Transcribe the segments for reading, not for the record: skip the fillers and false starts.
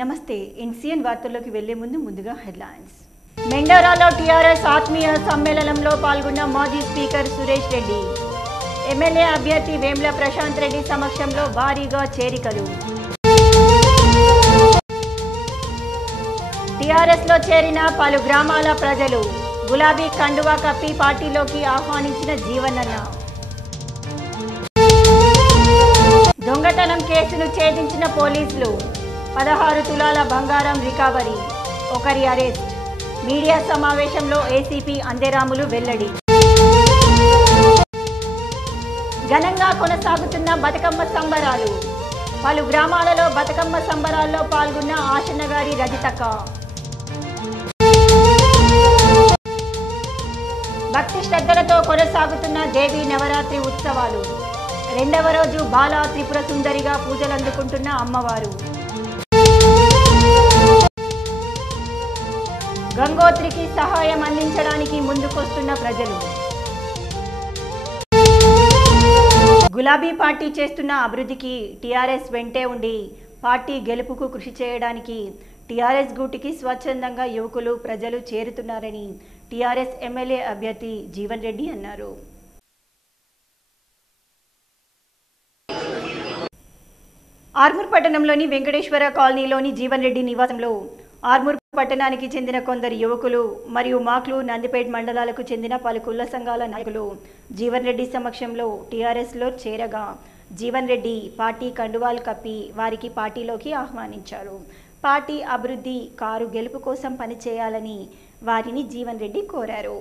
నమస్తే ఎన్సీఎన్ వార్తల్లోకి వెళ్లే ముందుగా హెడ్లైన్స్. మెండారాలో టీఆర్ఎస్ ఆత్మీయ సమ్మేళనంలో పాల్గొన్న మాజీ స్పీకర్ సురేష్ రెడ్డి. ఎమ్మెల్యే అభ్యర్థి వేముల ప్రశాంత్ రెడ్డి సమక్షంలో భారీగా చేరికలు. టీఆర్ఎస్లో చేరిన పలు గ్రామాల ప్రజలు. గులాబీ కండువా కప్పి పార్టీలోకి ఆహ్వానించిన జీవనన్న. దొంగతనం కేసును ఛేదించిన పోలీసులు. 16 తులాల బంగారం రికవరీ. ఒకరి అరెస్ట్. మీడియా సమావేశంలో ఏసీపీ అందెరాములు వెల్లడి. ఘనంగా కొనసాగుతున్న బతుకమ్మ సంబరాలు. పలు గ్రామాలలో బతుకమ్మ సంబరాల్లో పాల్గొన్న ఆశనగారి రజితక్క. భక్తి శ్రద్ధలతో కొనసాగుతున్న దేవీ నవరాత్రి ఉత్సవాలు. 2వ రోజు బాలా త్రిపుర సుందరిగా పూజలందుకుంటున్న అమ్మవారు. గంగోత్రికి సహాయం అందించడానికి ముందుకొస్తున్న ప్రజలు. గులాబీ పార్టీ చేస్తున్న అభివృద్ధికి టీఆర్ఎస్ వెంటే ఉండి పార్టీ గెలుపుకు కృషి చేయడానికి టీఆర్ఎస్ గూటికి స్వచ్ఛందంగా యువకులు ప్రజలు చేరుతున్నారని టీఆర్ఎస్ ఎమ్మెల్యే అభ్యర్థి జీవన్ రెడ్డి అన్నారు. ఆర్మూర్ పట్టణంలోని వెంకటేశ్వర కాలనీలోని జీవన్ రెడ్డి నివాసంలో ఆర్మూర్ పట్టణానికి చెందిన కొందరు యువకులు మరియు మాక్లు నందిపేట్ మండలాలకు చెందిన పలు కుల సంఘాల నాయకులు జీవన్ రెడ్డి సమక్షంలో టీఆర్ఎస్లో చేరగా జీవన్ రెడ్డి పార్టీ కండువాలు కప్పి వారికి పార్టీలోకి ఆహ్వానించారు. పార్టీ అభివృద్ధి కారు గెలుపు కోసం పనిచేయాలని వారిని జీవన్ రెడ్డి కోరారు.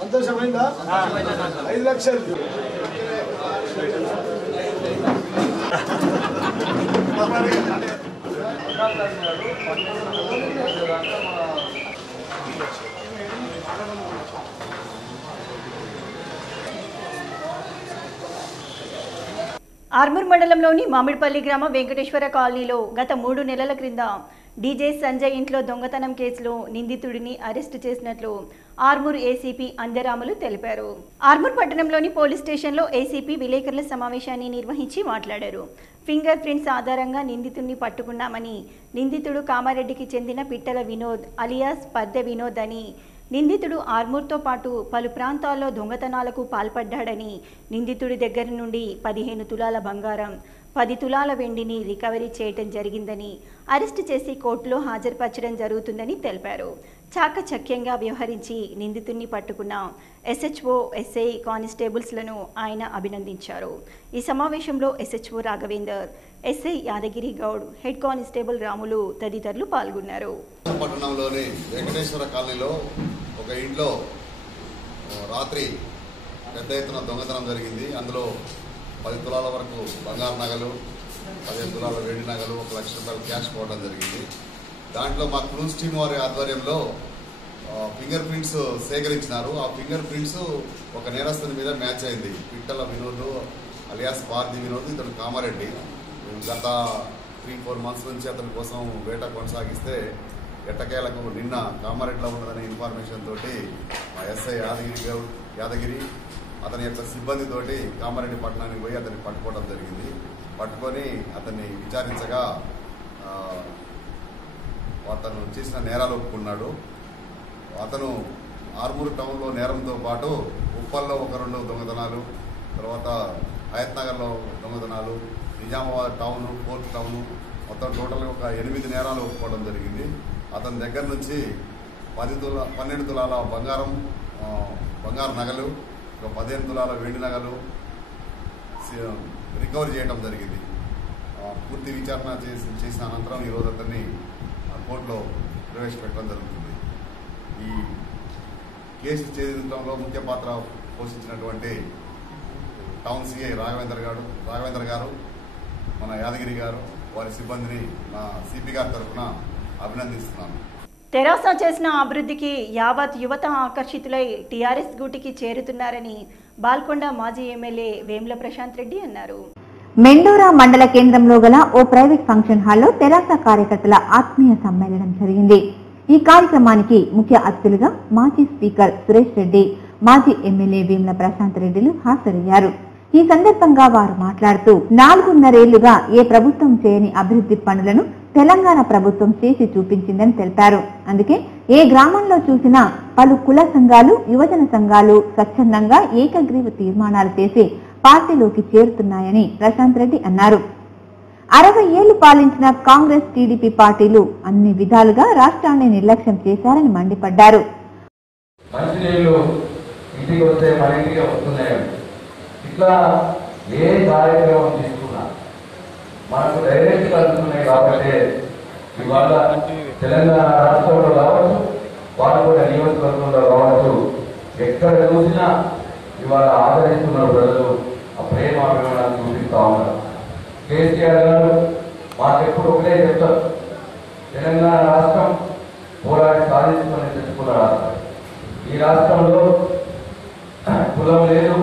సంతోషమైందా? 5 లక్షలు. ఆర్మూర్ మండలంలోని మామిడిపల్లి గ్రామ వెంకటేశ్వర కాలనీలో గత 3 నెలల క్రింద డీజే సంజయ్ ఇంట్లో దొంగతనం కేసులో నిందితుడిని అరెస్టు చేసినట్లు ఆర్మూర్ ఏసీపీ అందెరాములు తెలిపారు. ఆర్మూర్ పట్టణంలోని పోలీస్ స్టేషన్లో ఏసీపీ విలేకరుల సమావేశాన్ని నిర్వహించి మాట్లాడారు. ఫింగర్ ప్రింట్స్ ఆధారంగా నిందితుడిని పట్టుకున్నామని, నిందితుడు కామారెడ్డికి చెందిన పిట్టల వినోద్ అలియాస్ పద్దె వినోద్ అని, నిందితుడు ఆర్మూర్తో పాటు పలు ప్రాంతాల్లో దొంగతనాలకు పాల్పడ్డాడని, నిందితుడి దగ్గర నుండి 15 తులాల బంగారం, 10 తులాల వెండిని రికవరీ చేయటం జరిగిందని, అరెస్టు చేసి కోర్టులో హాజరుపరచడం జరుగుతుందని తెలిపారు. చాకచక్యంగా వ్యవహరించి నిందితుడిని పట్టుకున్న ఎస్హెచ్ఓ, ఎస్ఐ, కానిస్టేబుల్స్లను ఆయన అభినందించారు. ఈ సమావేశంలో SHO Raghavender, SI Yadagiri Goud, head constable Ramulu తదితరులు పాల్గొన్నారు. పట్టణంలోని వెంకటేశ్వర కాలనీలో ఒక ఇంట్లో రాత్రి పెద్ద ఎత్తున దొంగతనం జరిగింది. అందులో 10 తులాల వరకు బంగారు నగలు, 15 తులాల వెండి నగలు, 1 లక్ష రూపాయలు క్యాష్ పోవడం జరిగింది. దాంట్లో మా క్రూజ్ టీమ్ వారి ఆధ్వర్యంలో ఫింగర్ ప్రింట్స్ సేకరించినారు. ఆ ఫింగర్ ప్రింట్స్ ఒక నేరస్తుని మీద మ్యాచ్ అయింది. పిట్టల వినోద్ అలియాస్ పార్ది వినోద్, ఇతను కామారెడ్డి. గత 3-4 మంత్స్ నుంచి అతని కోసం వేట కొనసాగిస్తే ఎట్టకేలకు నిన్న కామారెడ్డిలో ఉన్నదనే ఇన్ఫర్మేషన్ తోటి ఎస్ఐ యాదగిరి అతని యొక్క సిబ్బందితోటి కామారెడ్డి పట్టణానికి పోయి అతన్ని పట్టుకోవడం జరిగింది. పట్టుకొని అతన్ని విచారించగా అతను చేసిన నేరాలు ఒప్పుకున్నాడు. అతను ఆర్మూర్ టౌన్లో నేరంతో పాటు ఉప్పల్లో ఒక 2 దొంగతనాలు, తర్వాత హయత్ నగర్లో దొంగతనాలు, నిజామాబాద్ టౌన్, ఫోర్త్ టౌన్, మొత్తం టోటల్గా ఒక 8 నేరాలు ఒప్పుకోవడం జరిగింది. అతని దగ్గర నుంచి 12 తులాల బంగారు నగలు, 15 తులాల వెండి నగలు రికవరీ చేయడం జరిగింది. పూర్తి విచారణ చేసిన అనంతరం ఈరోజు అతన్ని కోర్టులో ప్రవేశపెట్టడం జరుగుతుంది. ఈ కేసు ఛేదించడంలో ముఖ్య పాత్ర పోషించినటువంటి టౌన్ సిఐ రాఘవేంద్ర గారు, మన యాదగిరి గారు, వారి సిబ్బందిని నా సిపి గారి తరఫున అభినందిస్తున్నాను. తెరాస చేసిన అభివృద్ధికి యావత్ యువత ఆకర్షితులై టీఆర్ఎస్ గూటికి చేరుతున్నారని బాల్కొండ మాజీ ఎమ్మెల్యే వేముల ప్రశాంత్ రెడ్డి అన్నారు. మెండోరా మండల కేంద్రంలో గల ఓ ప్రైవేట్ ఫంక్షన్ హాల్లో తెరాస కార్యకర్తల ఆత్మీయ సమ్మేళనం జరిగింది. ఈ కార్యక్రమానికి ముఖ్య అతిథులుగా మాజీ స్పీకర్ సురేష్ రెడ్డి, మాజీ ఎమ్మెల్యే వేముల ప్రశాంత్ రెడ్డిలు హాజరయ్యారు. ఈ సందర్భంగా వారు మాట్లాడుతూ 4.5 ఏళ్లుగా ఏ ప్రభుత్వం చేయని అభివృద్ధి పనులను తెలంగాణ ప్రభుత్వం చేసి చూపించిందని తెలిపారు. అందుకే ఏ గ్రామంలో చూసినా పలు కుల సంఘాలు, యువజన సంఘాలు స్వచ్ఛందంగా ఏకగ్రీవ తీర్మానాలు చేసి పార్టీలోకి చేరుతున్నాయని ప్రశాంత్ రెడ్డి అన్నారు. 60 ఏళ్లు పాలించిన కాంగ్రెస్, టీడీపీ పార్టీలు అన్ని విధాలుగా రాష్ట్రాన్ని నిర్లక్ష్యం చేశారని మండిపడ్డారు. ఇట్లా ఏ కార్యక్రమం తీసుకున్నా మనకు డైరెక్ట్ అందుతున్నాయి కాబట్టి ఇవాళ తెలంగాణ రాష్ట్రంలో కావచ్చు, వాడుకోట నియోజకవర్గంలో కావచ్చు, ఎక్కడ చూసినా ఇవాళ ఆదరిస్తున్నారు ప్రజలు. ఆ ప్రేమ అభిమానాలు చూపిస్తా ఉన్నారు. కేసీఆర్ గారు మాకెప్పుడు ఒకటే చెప్తారు, తెలంగాణ రాష్ట్రం పోరాడి సాధించుకొని తెచ్చుకున్న రాష్ట్రం. ఈ రాష్ట్రంలో కులం లేదు,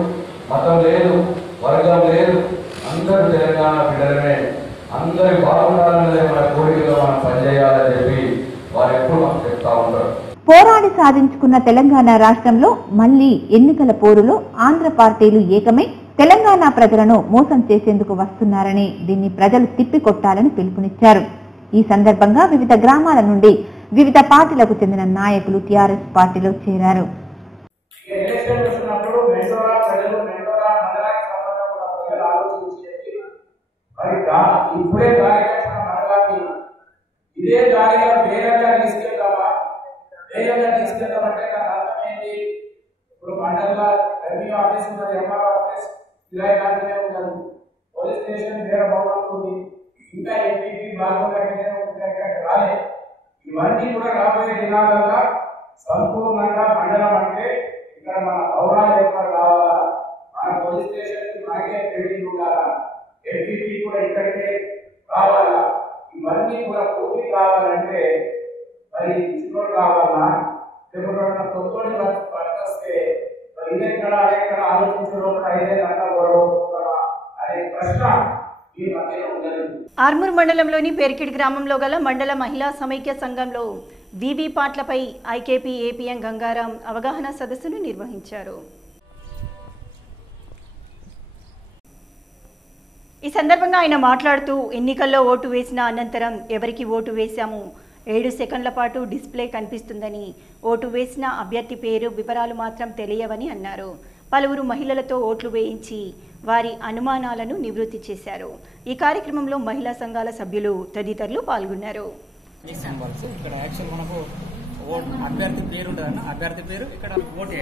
మతం లేదు, వర్గం లేదు, అందరూ తెలంగాణ బిడ్డలమే, అందరి బాగుండాలన్నదే మన కోరికలో మనం పనిచేయాలని చెప్పి వారు ఎప్పుడు మాకు చెప్తా ఉంటారు. పోరాడి సాధించుకున్న తెలంగాణ రాష్ట్రంలో మళ్లీ ఎన్నికల పోరులో ఆంధ్ర పార్టీలు ఏకమై తెలంగాణ ప్రజలను మోసం చేసేందుకు వస్తున్నారని, దీన్ని ప్రజలు తిప్పికొట్టాలని పిలుపునిచ్చారు. ఈ సందర్భంగా వివిధ గ్రామాల నుండి వివిధ పార్టీలకు చెందిన నాయకులు టీఆర్ఎస్ పార్టీలో చేరారు. ఇప్పుడే ఇదే దారిగా వేగంగా తీసుకెళ్తామంటే దాని అర్థం ఏంటి? ఇప్పుడు మండలంలో రెవెన్యూ ఆఫీస్ ఉన్నది, ఎంఆర్ ఆఫీస్ కిరాయి లాంటిదే ఉండదు, పోలీస్ స్టేషన్ వేరే భవనం ఉంది, ఇంకా ఎంపీపీ రాలే. ఇవన్నీ కూడా రాబోయే దినాలలో సంపూర్ణంగా మండలం అంటే ఇక్కడ మన పౌరాలు ఏర్పాటు కావాలా, మన పోలీస్ స్టేషన్ మనకే ట్రైనింగ్ ఉండాలా, ఎంపీపీ కూడా ఇక్కడికే కావాలా. ఇవన్నీ కూడా పూర్తి కావాలంటే మరి చిన్నోడు కావాలా, లేకపోతే కొత్తోడి పట్టుకొస్తే మరి ఇదెక్కడ అదెక్కడ ఆలోచించడం అనే ప్రశ్న ఈ మధ్యలో ఉండదు. ఆర్మూర్ మండలంలోని పేర్కిడ్ గ్రామంలో గల మండల మహిళా సమైక్య సంఘంలో వీవీప్యాట్లపై ఐకేపీ ఏపీఎం గంగారాం అవగాహన సదస్సును నిర్వహించారు. ఈ సందర్భంగా ఆయన మాట్లాడుతూ ఎన్నికల్లో ఓటు వేసిన అనంతరం ఎవరికి ఓటు వేశాము 7 సెకండ్ల పాటు డిస్ప్లే కనిపిస్తుందని, ఓటు వేసిన అభ్యర్థి పేరు వివరాలు మాత్రం తెలియవని అన్నారు. పలువురు మహిళలతో ఓట్లు వేయించి వారి అనుమానాలను నివృత్తి చేశారు. ఈ కార్యక్రమంలో మహిళా సంఘాల సభ్యులు తదితరులు పాల్గొన్నారు. ఇక్కడ యాక్చువల్ మనకు అభ్యర్థి పేరు ఉంటుందన్న, అభ్యర్థి పేరు ఇక్కడ ఓటు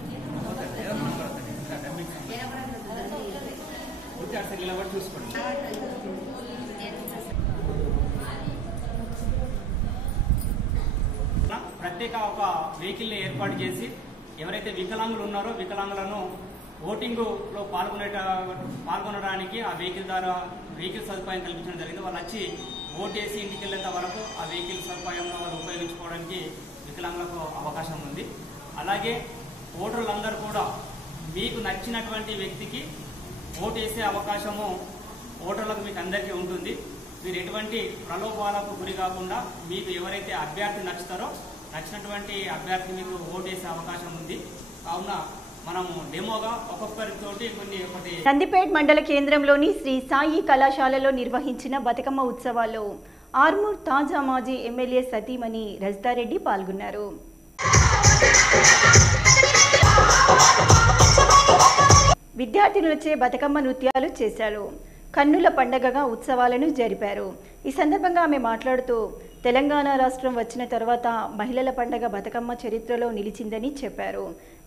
చూసుకోండి. ప్రత్యేక ఒక వెహికల్ ఏర్పాటు చేసి ఎవరైతే వికలాంగులు ఉన్నారో వికలాంగులను ఓటింగ్లో పాల్గొనడానికి ఆ వెహికల్ సదుపాయం కల్పించడం జరిగింది. వాళ్ళు వచ్చి ఓటు వేసి ఇంటికి వెళ్ళేంత వరకు ఆ వెహికల్ సదుపాయంలో వాళ్ళు ఉపయోగించుకోవడానికి వికలాంగులకు అవకాశం ఉంది. అలాగే ఓటర్లందరూ కూడా మీకు నచ్చినటువంటి వ్యక్తికి ఓటు వేసే అవకాశము ఓటర్లకు మీకు అందరికీ ఉంటుంది. మీరు ఎటువంటి ప్రలోభాలకు గురి కాకుండా మీకు ఎవరైతే అభ్యర్థి నచ్చినటువంటి అభ్యర్థి మీకు ఓటు వేసే అవకాశం ఉంది. కావున మనము డెమోగా ఒక్కొక్కరితోటి నందిపేట్ మండల కేంద్రంలోని శ్రీ సాయి కళాశాలలో నిర్వహించిన బతుకమ్మ ఉత్సవాల్లో ఆర్మూర్ తాజా మాజీ ఎమ్మెల్యే సతీమణి రజితారెడ్డి పాల్గొన్నారు. విద్యార్థినులచే బతుకమ్మ నృత్యాలు చేశారు. కన్నుల పండగగా ఉత్సవాలను జరిపారు. ఈ సందర్భంగా ఆమె మాట్లాడుతూ తెలంగాణ రాష్ట్రం వచ్చిన తర్వాత మహిళల పండగ బతుకమ్మ చరిత్రలో నిలిచిందని చెప్పారు.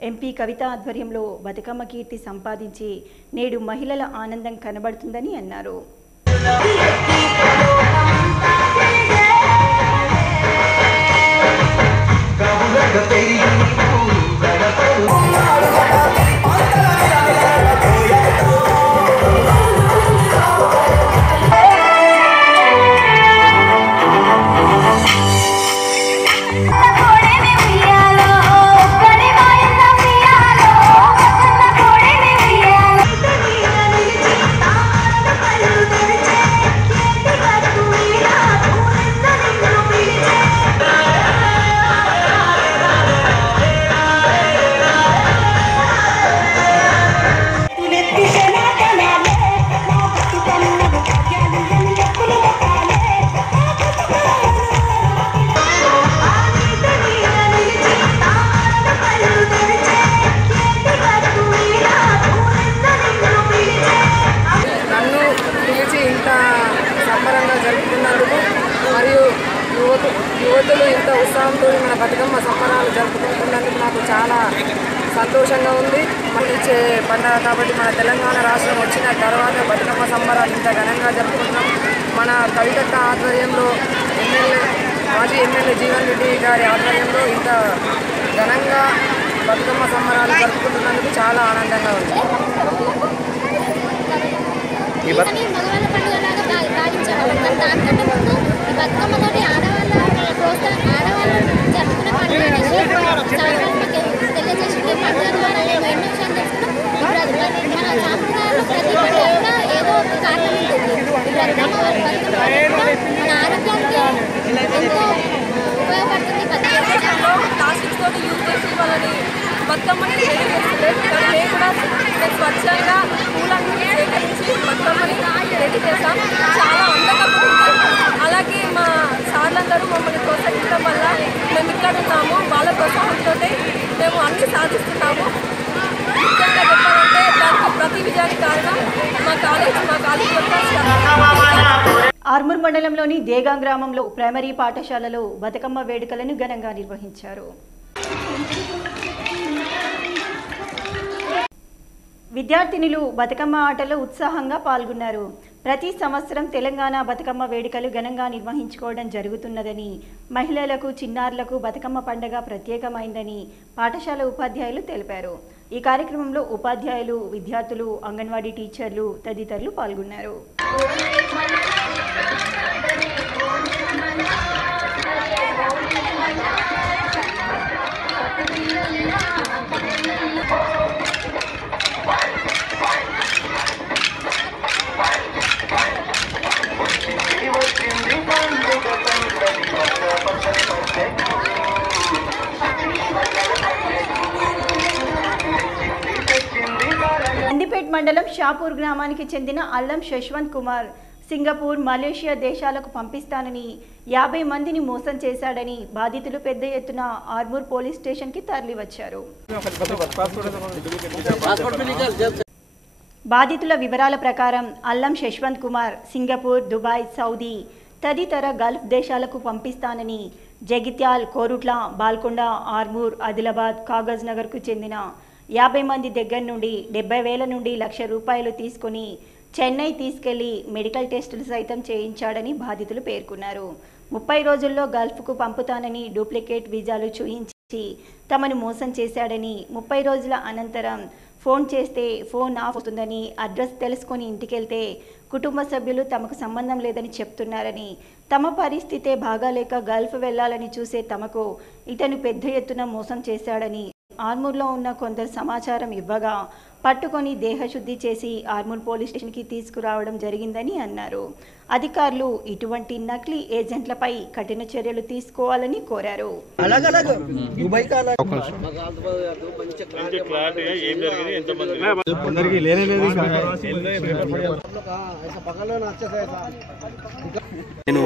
ఎంపీ కవిత ఆధ్వర్యంలో బతుకమ్మ కీర్తి సంపాదించి నేడు మహిళల ఆనందం కనబడుతుందని అన్నారు. యువతులు ఇంత ఉత్సాహంతో మన బతుకమ్మ సంబరాలు జరుపుకుంటున్నందుకు నాకు చాలా సంతోషంగా ఉంది. మనం ఇచ్చే పండుగ కాబట్టి మన తెలంగాణ రాష్ట్రం వచ్చిన తర్వాత బతుకమ్మ సంబరాలు ఇంత ఘనంగా జరుపుకుంటున్నాం. మన కవితక్క ఆధ్వర్యంలో మాజీ ఎమ్మెల్యే జీవన్ రెడ్డి గారి ఆధ్వర్యంలో ఇంత ఘనంగా బతుకమ్మ సంబరాలు జరుపుకుంటున్నందుకు చాలా ఆనందంగా ఉంది. బతుకమ్మతోటి ఆడవాళ్ళు జరుపుకునే తెలియజేసి పండుగ ద్వారా మేము ఎన్నో విషయాలు తెలుసుకున్నాం. మన సాంప్రదాయాలు ప్రతి పండుగ కూడా ఏదో ఒక కారణం ఉంటుంది. మన ఆరోగ్యానికి ఎంతో ఉపయోగపడుతుంది. ప్లాస్టిక్ తోటి యూజ్ చేసి వాళ్ళని బతుకమ్మని రెడీ కూడా స్వచ్ఛంగా పూలన్నీ సేకరించి బతుకమ్మని రెడీ చేసాం. చాలా అందంగా ఉంటుంది. అలాగే మా సార్లందరూ మమ్మల్ని ప్రోత్సహించడం వల్ల మేము ఇక్కడ ఉన్నాము. వాళ్ళ ప్రోత్సాహంతో మేము అన్నీ సాధిస్తున్నాము. ముఖ్యంగా చెప్పాలంటే దానికి ప్రతి విజయానికి కారణం మా కాలేజ్ యొక్క ఆర్మూర్ మండలంలోని దేగా గ్రామంలో ప్రైమరీ పాఠశాలలో బతుకమ్మ వేడుకలను ఘనంగా నిర్వహించారు. విద్యార్థినులు బతుకమ్మ ఆటలో ఉత్సాహంగా పాల్గొన్నారు. ప్రతి సంవత్సరం తెలంగాణ బతుకమ్మ వేడుకలు ఘనంగా నిర్వహించుకోవడం జరుగుతున్నదని, మహిళలకు చిన్నారులకు బతుకమ్మ పండుగ ప్రత్యేకమైందని పాఠశాల ఉపాధ్యాయులు తెలిపారు. ఈ కార్యక్రమంలో ఉపాధ్యాయులు, విద్యార్థులు, అంగన్వాడీ టీచర్లు తదితరులు పాల్గొన్నారు. నందిపేట్ మండలం షాపూర్ గ్రామానికి చెందిన అల్లం శశ్వంత్ కుమార్ సింగపూర్, మలేషియా దేశాలకు పంపిస్తానని 50 మందిని మోసం చేశాడని బాధితులు పెద్ద ఎత్తున ఆర్మూర్ పోలీస్ స్టేషన్కి తరలివచ్చారు. బాధితుల వివరాల ప్రకారం అల్లం శశ్వంత్ కుమార్ సింగపూర్, దుబాయ్, సౌదీ తదితర గల్ఫ్ దేశాలకు పంపిస్తానని జగిత్యాల్, కోరుట్ల, బాల్కొండ, ఆర్మూర్, ఆదిలాబాద్, కాగజ్ నగర్కు చెందిన 50 మంది దగ్గర నుండి 70,000 నుండి ₹1,00,000 తీసుకుని చెన్నై తీసుకెళ్లి మెడికల్ టెస్టులు సైతం చేయించాడని బాధితులు పేర్కొన్నారు. 30 రోజుల్లో గల్ఫ్కు పంపుతానని డూప్లికేట్ వీజాలు చూయించి తమను మోసం చేశాడని, 30 రోజుల అనంతరం ఫోన్ చేస్తే ఫోన్ ఆఫ్ అవుతుందని, అడ్రస్ తెలుసుకొని ఇంటికెళ్తే కుటుంబ సభ్యులు తమకు సంబంధం లేదని చెప్తున్నారని, తమ పరిస్థితే బాగాలేక గల్ఫ్ వెళ్లాలని చూసే తమకు ఇతను పెద్ద ఎత్తున మోసం చేశాడని ఆర్మూర్లో ఉన్న కొందరు సమాచారం ఇవ్వగా పట్టుకొని దేహశుద్ధి చేసి ఆర్మూర్ పోలీస్ స్టేషన్కి తీసుకురావడం జరిగిందని అన్నారు. అధికారులు ఇటువంటి నకిలీ ఏజెంట్లపై కఠిన చర్యలు తీసుకోవాలని కోరారు. నేను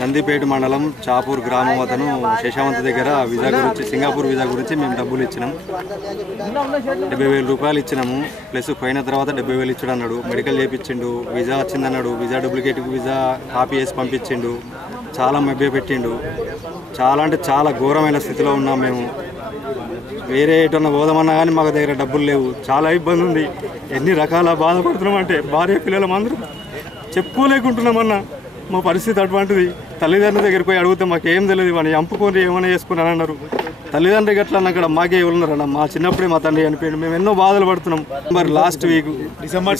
నందిపేట మండలం చాపూర్ గ్రామం అతను శశావంత్ దగ్గర వీజా గురించి, సింగపూర్ వీజా గురించి మేము డబ్బులు ఇచ్చినాం. 70,000 రూపాయలు ఇచ్చినాము. ప్లస్ పోయిన తర్వాత 70,000 ఇచ్చాడు అన్నాడు. మెడికల్ చేయించిండు, వీజా వచ్చిందన్నాడు. వీజా డూప్లికేట్ వీజా కాపీ వేసి పంపించిండు. చాలా మభ్య పెట్టిండు. చాలా అంటే చాలా ఘోరమైన స్థితిలో ఉన్నాం మేము. వేరే ఎటన్నా పోదామన్నా కానీ మాకు దగ్గర డబ్బులు లేవు. చాలా ఇబ్బంది ఉంది. ఎన్ని రకాల బాధపడుతున్నామంటే భార్య పిల్లలం అందరూ చెప్పుకోలేకుంటున్నామన్నా. మా పరిస్థితి అటువంటిది. తల్లిదండ్రుల దగ్గరికి పోయి అడిగితే మాకేం తెలియదు, వాడిని చంపుకొని ఏమైనా చేసుకున్నాను అన్నారు. తల్లిదండ్రులకి ఎట్లా అన్న అక్కడ మాకే ఉన్నారన్న. మా చిన్నప్పుడే మా తండ్రి చనిపోయాడు. మేము ఎన్నో బాధలు పడుతున్నాం. మరి లాస్ట్ వీక్ డిసెంబర్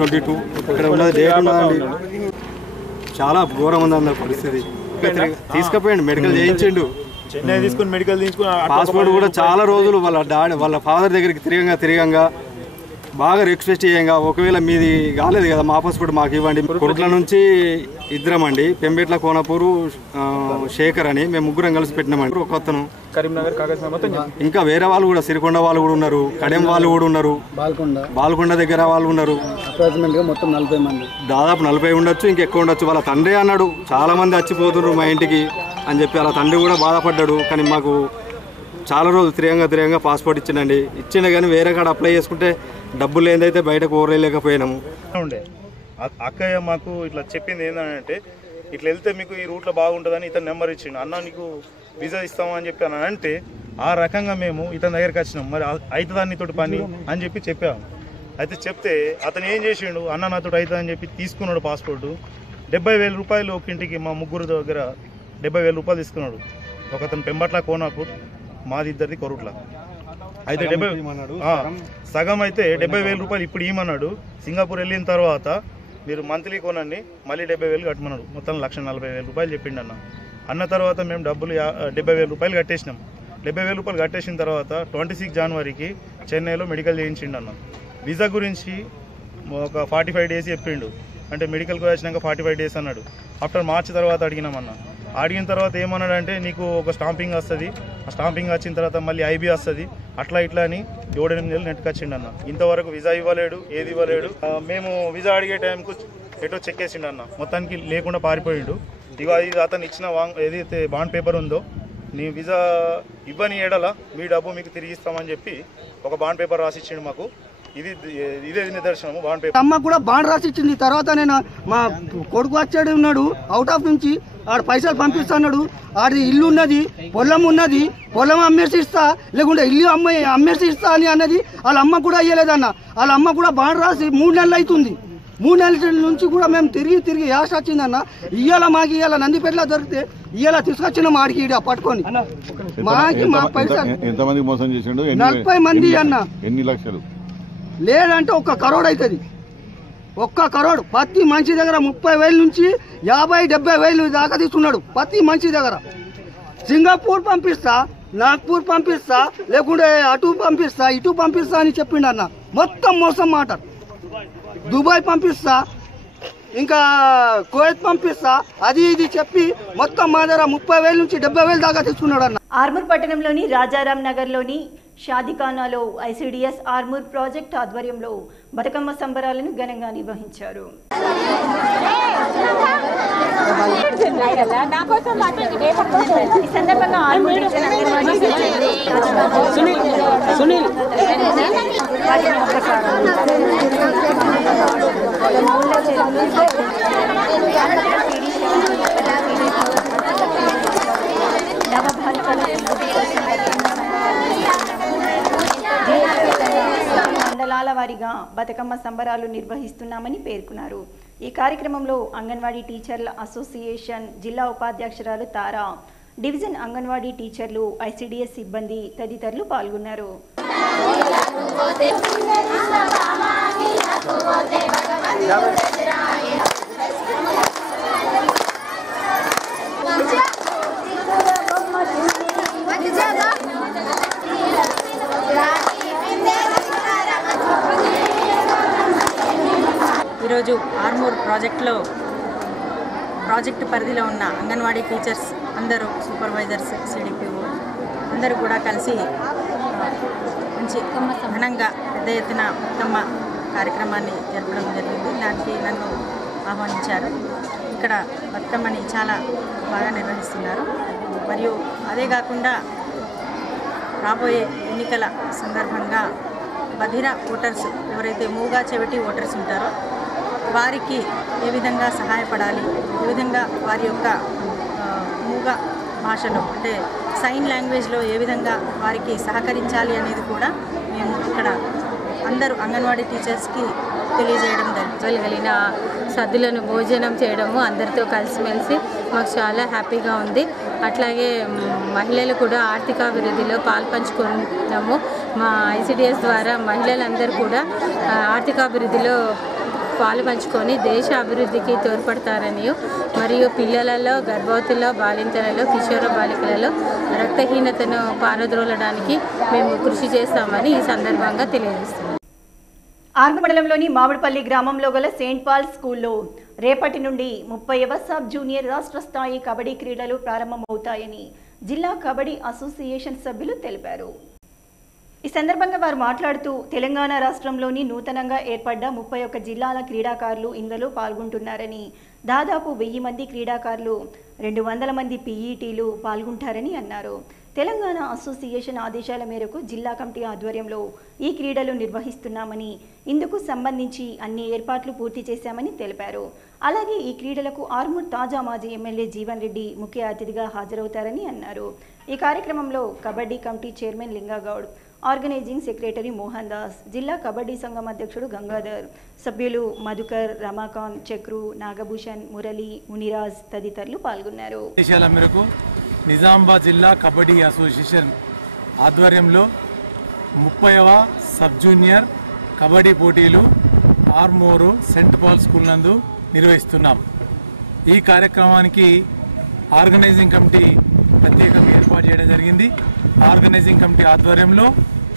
22 ఇక్కడ ఉన్నది డేట్ ఉన్నదండి. చాలా ఘోరం ఉంది అన్న పరిస్థితి. తీసుకుపోయిండు, మెడికల్ చేయించిండు. చెన్నై తీసుకుని మెడికల్ తీసుకుని పాస్పోర్ట్ కూడా చాలా రోజులు వాళ్ళ ఫాదర్ దగ్గరికి తిరగంగా బాగా రిక్వెస్ట్ చేయంగా, ఒకవేళ మీది కాలేదు కదా మా పాస్పోర్ట్ మాకు ఇవ్వండి. కొరుట్ల నుంచి ఇద్దరమండి, పెంబెట్ల, కోనపూరు, శేఖర్ అని మేము ముగ్గురం కలిసి పెట్టినామండి. ఒకతను కరీంనగర్, ఇంకా వేరే వాళ్ళు కూడా సిరికొండ వాళ్ళు కూడా ఉన్నారు, కడెం వాళ్ళు కూడా ఉన్నారు, బాల్కొండ దగ్గర వాళ్ళు ఉన్నారు. మొత్తం 40 మంది, దాదాపు 40 ఉండొచ్చు, ఇంకెక్కువ ఉండొచ్చు. వాళ్ళ తండ్రి అన్నాడు చాలా మంది వచ్చిపోతున్నారు మా ఇంటికి అని చెప్పి. వాళ్ళ తండ్రి కూడా బాధపడ్డాడు. కానీ మాకు చాలా రోజులు తిరగంగా పాస్పోర్ట్ ఇచ్చిండండి. ఇచ్చిండే కానీ వేరే కాడ అప్లై చేసుకుంటే డబ్బులు ఏందైతే బయటకు ఊరలేకపోయినాము. ఉండే అక్కయ్య మాకు ఇట్లా చెప్పింది ఏంటంటే ఇట్లా వెళ్తే మీకు ఈ రూట్లో బాగుంటుందని ఇతను నెంబర్ ఇచ్చిండు. అన్న నీకు వీసా ఇస్తామని చెప్పి అని అంటే ఆ రకంగా మేము ఇతని దగ్గరికి వచ్చినాం. మరి అవుతుందా నీతోటి పని అని చెప్పి చెప్పాము. అయితే చెప్తే అతను ఏం చేసిండు, అన్న నాతోటి అవుతుందని చెప్పి తీసుకున్నాడు పాస్పోర్టు. 70,000 రూపాయలు ఒక ఇంటికి మా ముగ్గురు దగ్గర 70,000 రూపాయలు తీసుకున్నాడు. ఒకతను పెంబట్ల కోనాపూర్, మాది ఇద్దరిది కొరుట్ల. అయితే సగం అయితే 70,000 రూపాయలు ఇప్పుడు ఇవ్వమన్నాడు. సింగపూర్ వెళ్ళిన తర్వాత మీరు మంత్లీ కొనండి, మళ్ళీ 70,000 కట్టమన్నాడు. మొత్తం 1,40,000 రూపాయలు చెప్పిండు అన్న తర్వాత మేము డబ్బులు 70,000 రూపాయలు కట్టేసినాం. 70,000 రూపాయలు కట్టేసిన తర్వాత 26 జనవరికి చెన్నైలో మెడికల్ చేయించిండు అన్న. వీసా గురించి ఒక 45 డేస్ చెప్పిండు. అంటే మెడికల్కి వచ్చినాక 45 డేస్ అన్నాడు. ఆఫ్టర్ మార్చ్ తర్వాత అడిగినామన్న. అడిగిన తర్వాత ఏమన్నాడు అంటే నీకు ఒక స్టాంపింగ్ వస్తుంది, ఆ స్టాంపింగ్ వచ్చిన తర్వాత మళ్ళీ ఐబీ వస్తుంది, అట్లా ఇట్లా అని 7-8 నెలలు నెట్కి వచ్చిండు అన్న. ఇంతవరకు వీసా ఇవ్వలేడు, ఏది ఇవ్వలేడు. మేము వీసా అడిగే టైంకు ఎటో చెక్కేసిండు అన్న. మొత్తానికి లేకుండా పారిపోయిండు. ఇక ఇది అతను ఇచ్చిన ఏదైతే బాండ్ పేపర్ ఉందో, నీ వీసా ఇవ్వని ఏడల మీ డబ్బు మీకు తిరిగి ఇస్తామని చెప్పి ఒక బాండ్ పేపర్ రాసి ఇచ్చిండు మాకు. ఇదే నిదర్శనము. బాండ్ పేపర్ అమ్మ కూడా బాండ్ రాసి ఇచ్చింది. తర్వాత నేను మా కొడుకు వచ్చాడు ఉన్నాడు అవుట్ ఆఫ్ నుంచి, ఆడ పైసలు పంపిస్తున్నాడు. ఆడి ఇల్లు ఉన్నది, పొలం ఉన్నది, పొలం అమ్మేసి ఇస్తా లేకుంటే ఇల్లు అమ్మేసి ఇస్తా అని అన్నది. వాళ్ళ అమ్మ కూడా అయ్యలేదన్న. వాళ్ళ అమ్మ కూడా బాండ్ రాసి 3 నెలలు అవుతుంది. 3 నెలల నుంచి కూడా మేము తిరిగి యాస వచ్చిందన్న. ఇవాళ నందిపేటలో దొరికితే ఇవాళ తీసుకొచ్చినాం ఆడికి పట్టుకొని. మాకి మా పైసలు ఎంతమందికి మోసం చేసిండు? 40 మంది అన్న. ఎన్ని లక్షలు? లేదంటే 1 కరోడ్ అవుతుంది. 1 కరోడ్ ప్రతి మనిషి దగ్గర 30,000 నుంచి 50-70,000 దాకా తీసుకున్నాడు ప్రతి మనిషి దగ్గర. సింగపూర్ పంపిస్తా, నాగ్పూర్ పంపిస్తా, లేకుంటే అటు పంపిస్తా, ఇటు పంపిస్తా అని చెప్పిండు అన్న. మొత్తం మోసం మాట. దుబాయ్ పంపిస్తా, ఇంకా కువైత్ పంపిస్తా, అది ఇది చెప్పి మొత్తం మా దగ్గర 30,000 నుంచి 70,000 దాకా తీసుకున్నాడు అన్న. ఆర్మూర్ పట్టణంలోని రాజారాం నగర్లోని షాదిఖానాలో ఐసిడిఎస్ ఆర్మూర్ ప్రాజెక్ట్ ఆధ్వర్యంలో బతుకమ్మ సంబరాలను ఘనంగా నిర్వహించారు. ఈ సందర్భంగా ఆర్మూర్ మండలాల వారీగా బతుకమ్మ సంబరాలు నిర్వహిస్తున్నామని పేర్కొన్నారు. ఈ కార్యక్రమంలో అంగన్వాడీ టీచర్ల అసోసియేషన్ జిల్లా ఉపాధ్యక్షురాలు తారా, డివిజన్ అంగన్వాడీ టీచర్లు, ఐసిడిఎస్ సిబ్బంది తదితరులు పాల్గొన్నారు. ఈరోజు ఆర్మూర్ ప్రాజెక్టు పరిధిలో ఉన్న అంగన్వాడీ టీచర్స్ అందరూ, సూపర్వైజర్స్, సిడిపిఓ అందరూ కూడా కలిసి మంచి ఘనంగా పెద్ద ఎత్తున బతుకమ్మ కార్యక్రమాన్ని జరపడం జరిగింది. దానికి నన్ను ఆహ్వానించారు. ఇక్కడ బతుకమ్మని చాలా బాగా నిర్వహిస్తున్నారు. మరియు అదే కాకుండా రాబోయే ఎన్నికల సందర్భంగా బధిర ఓటర్స్ ఎవరైతే మూగా చెవిటి ఓటర్స్ ఉంటారో వారికి ఏ విధంగా సహాయపడాలి, ఏ విధంగా వారి యొక్క మూగ భాషలో అంటే సైన్ లాంగ్వేజ్లో ఏ విధంగా వారికి సహకరించాలి అనేది కూడా మేము ఇక్కడ అందరూ అంగన్వాడీ టీచర్స్కి తెలియజేయడం జరిగిన సద్దులను భోజనం చేయడము అందరితో కలిసిమెలిసి మాకు చాలా హ్యాపీగా ఉంది. అట్లాగే మహిళలు కూడా ఆర్థికాభివృద్ధిలో పాల్పంచుకున్నాము. మా ఐసిడిఎస్ ద్వారా మహిళలందరూ కూడా ఆర్థికాభివృద్ధిలో పాలు పంచుకొని దేశ అభివృద్ధికి తోడ్పడతారని, మరియు పిల్లలలో, గర్భవతుల్లో, బాలింతలలో, కిషోర బాలికలలో రక్తహీనతను పారద్రోలడానికి మేము కృషి చేస్తామని ఈ సందర్భంగా తెలియజేస్తున్నాం. ఆర్మూర్ మండలంలోని మామిడిపల్లి గ్రామంలో గల సెయింట్ పాల్ స్కూల్లో రేపటి నుండి 30వ సబ్ జూనియర్ రాష్ట్ర స్థాయి కబడ్డీ క్రీడలు ప్రారంభమవుతాయని జిల్లా కబడ్డీ అసోసియేషన్ సభ్యులు తెలిపారు. ఈ సందర్భంగా వారు మాట్లాడుతూ తెలంగాణ రాష్ట్రంలోని నూతనంగా ఏర్పడ్డ 31 జిల్లాల క్రీడాకారులు ఇందులో పాల్గొంటున్నారని, దాదాపు 1000 మంది క్రీడాకారులు, 200 మంది పీఈటీలు పాల్గొంటారని అన్నారు. తెలంగాణ అసోసియేషన్ ఆదేశాల మేరకు జిల్లా కమిటీ ఆధ్వర్యంలో ఈ క్రీడలు నిర్వహిస్తున్నామని, ఇందుకు సంబంధించి అన్ని ఏర్పాట్లు పూర్తి చేశామని తెలిపారు. అలాగే ఈ క్రీడలకు ఆర్మూర్ తాజా మాజీ ఎమ్మెల్యే జీవన్ రెడ్డి ముఖ్య అతిథిగా హాజరవుతారని అన్నారు. ఈ కార్యక్రమంలో kabaddi committee chairman Lingagoud, organising secretary Mohan Das, జిల్లా కబడ్డీ సంఘం అధ్యక్షుడు గంగాధర్, సభ్యులు మధుకర్, రమాకాంత్, చక్రు, నాగభూషణ్, మురళి, మునిరాజ్ తదితరులు పాల్గొన్నారు. నిజామాబాద్ జిల్లా కబడ్డీ అసోసియేషన్ ఆధ్వర్యంలో 30వ సబ్ జూనియర్ కబడ్డీ పోటీలు ఆర్మూరు సెంట్ పాల్ స్కూల్ నందు నిర్వహిస్తున్నాం. ఈ కార్యక్రమానికి ఆర్గనైజింగ్ కమిటీ ప్రత్యేకంగా ఏర్పాటు చేయడం జరిగింది. ఆర్గనైజింగ్ కమిటీ ఆధ్వర్యంలో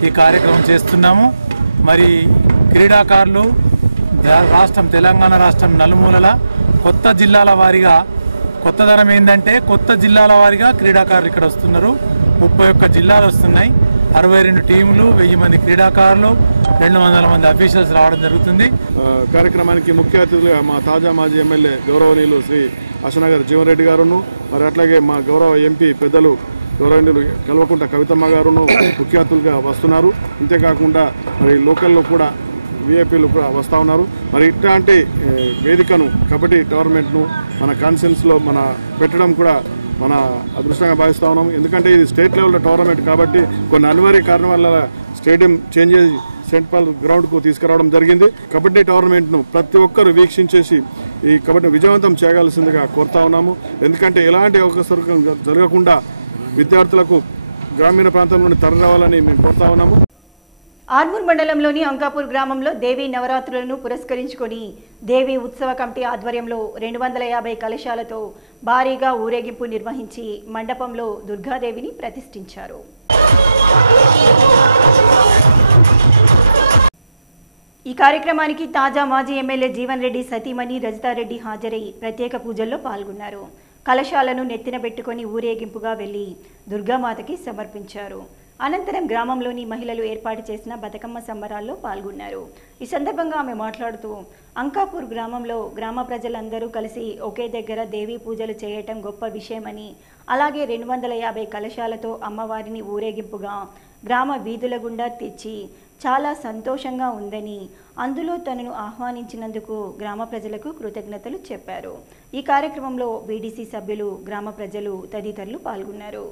ఈ కార్యక్రమం చేస్తున్నాము. మరి క్రీడాకారులు రాష్ట్రం తెలంగాణ రాష్ట్రం నలుమూలల కొత్త జిల్లాల వారీగా కొత్తదనం ఏంటంటే కొత్త జిల్లాల వారీగా క్రీడాకారులు ఇక్కడ వస్తున్నారు. 31 జిల్లాలు వస్తున్నాయి. 62 టీములు, 1000 మంది క్రీడాకారులు, 200 మంది అఫీషియల్స్ రావడం జరుగుతుంది. కార్యక్రమానికి ముఖ్య అతిథులుగా మా తాజా మాజీ ఎమ్మెల్యే గౌరవనీయులు శ్రీ అశనగర్ జీవన్ రెడ్డి గారును, మరి అట్లాగే మా గౌరవ ఎంపీ పెద్దలు గౌరవనీయులు కల్వకుంట కవితమ్మ గారును ముఖ్య అతిథులుగా వస్తున్నారు. ఇంతేకాకుండా మరి లోకల్లో కూడా విఐపీలు కూడా వస్తూ ఉన్నారు. మరి ఇట్లాంటి వేదికను కబడ్డీ టోర్నమెంట్ను మన కాన్ఫరెన్స్లో మన పెట్టడం కూడా మన అదృష్టంగా భావిస్తూ ఉన్నాం. ఎందుకంటే ఇది స్టేట్ లెవెల్లో టోర్నమెంట్ కాబట్టి కొన్ని అనివార్య కారణం వల్ల స్టేడియం చేంజ్ చేసి సెంట్ పాల్ గ్రౌండ్కు తీసుకురావడం జరిగింది. కబడ్డీ టోర్నమెంట్ను ప్రతి ఒక్కరు వీక్షించేసి ఈ కబడ్డీ విజయవంతం చేయగలసిందిగా కోరుతా ఉన్నాము. ఎందుకంటే ఎలాంటి అవకాశం జరగకుండా విద్యార్థులకు గ్రామీణ ప్రాంతం నుండి తరలి రావాలని మేము కోరుతా ఉన్నాము. ఆర్మూర్ మండలంలోని అంకాపూర్ గ్రామంలో దేవీ నవరాత్రులను పురస్కరించుకొని దేవీ ఉత్సవ కమిటీ ఆధ్వర్యంలో 250 కలశాలతో భారీగా ఊరేగింపు నిర్వహించి మండపంలో దుర్గాదేవిని ప్రతిష్ఠించారు. ఈ కార్యక్రమానికి తాజా మాజీ ఎమ్మెల్యే జీవన్ రెడ్డి సతీమణి రజితారెడ్డి హాజరై ప్రత్యేక పూజల్లో పాల్గొన్నారు. కలశాలను నెత్తిన పెట్టుకొని ఊరేగింపుగా వెళ్లి దుర్గామాతకి సమర్పించారు. అనంతరం గ్రామంలోని మహిళలు ఏర్పాటు చేసిన బతుకమ్మ సంబరాల్లో పాల్గొన్నారు. ఈ సందర్భంగా ఆమె మాట్లాడుతూ అంకాపూర్ గ్రామంలో గ్రామ ప్రజలందరూ కలిసి ఒకే దగ్గర దేవీ పూజలు చేయటం గొప్ప విషయమని, అలాగే 250 కలశాలతో అమ్మవారిని ఊరేగింపుగా గ్రామ వీధుల గుండా తెచ్చి చాలా సంతోషంగా ఉందని, అందులో తనను ఆహ్వానించినందుకు గ్రామ ప్రజలకు కృతజ్ఞతలు చెప్పారు. ఈ కార్యక్రమంలో బీడీసీ సభ్యులు, గ్రామ ప్రజలు తదితరులు పాల్గొన్నారు.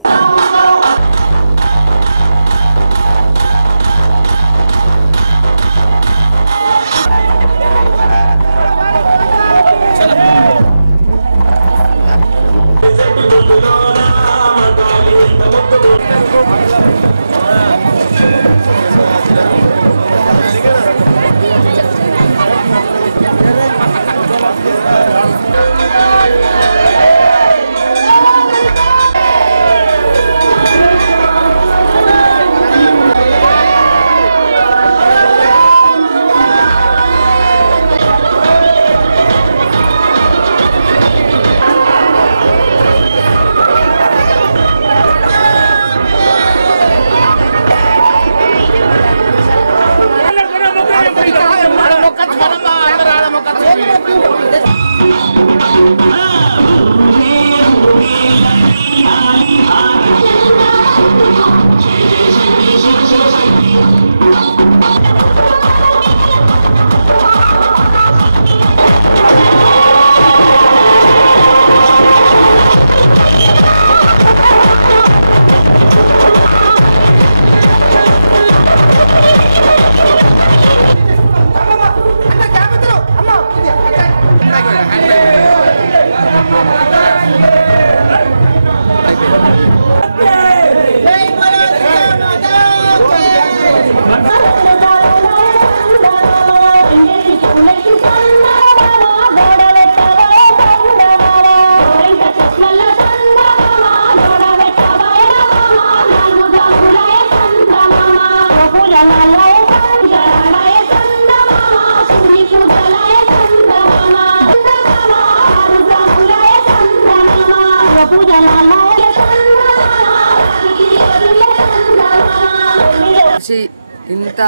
ఇంత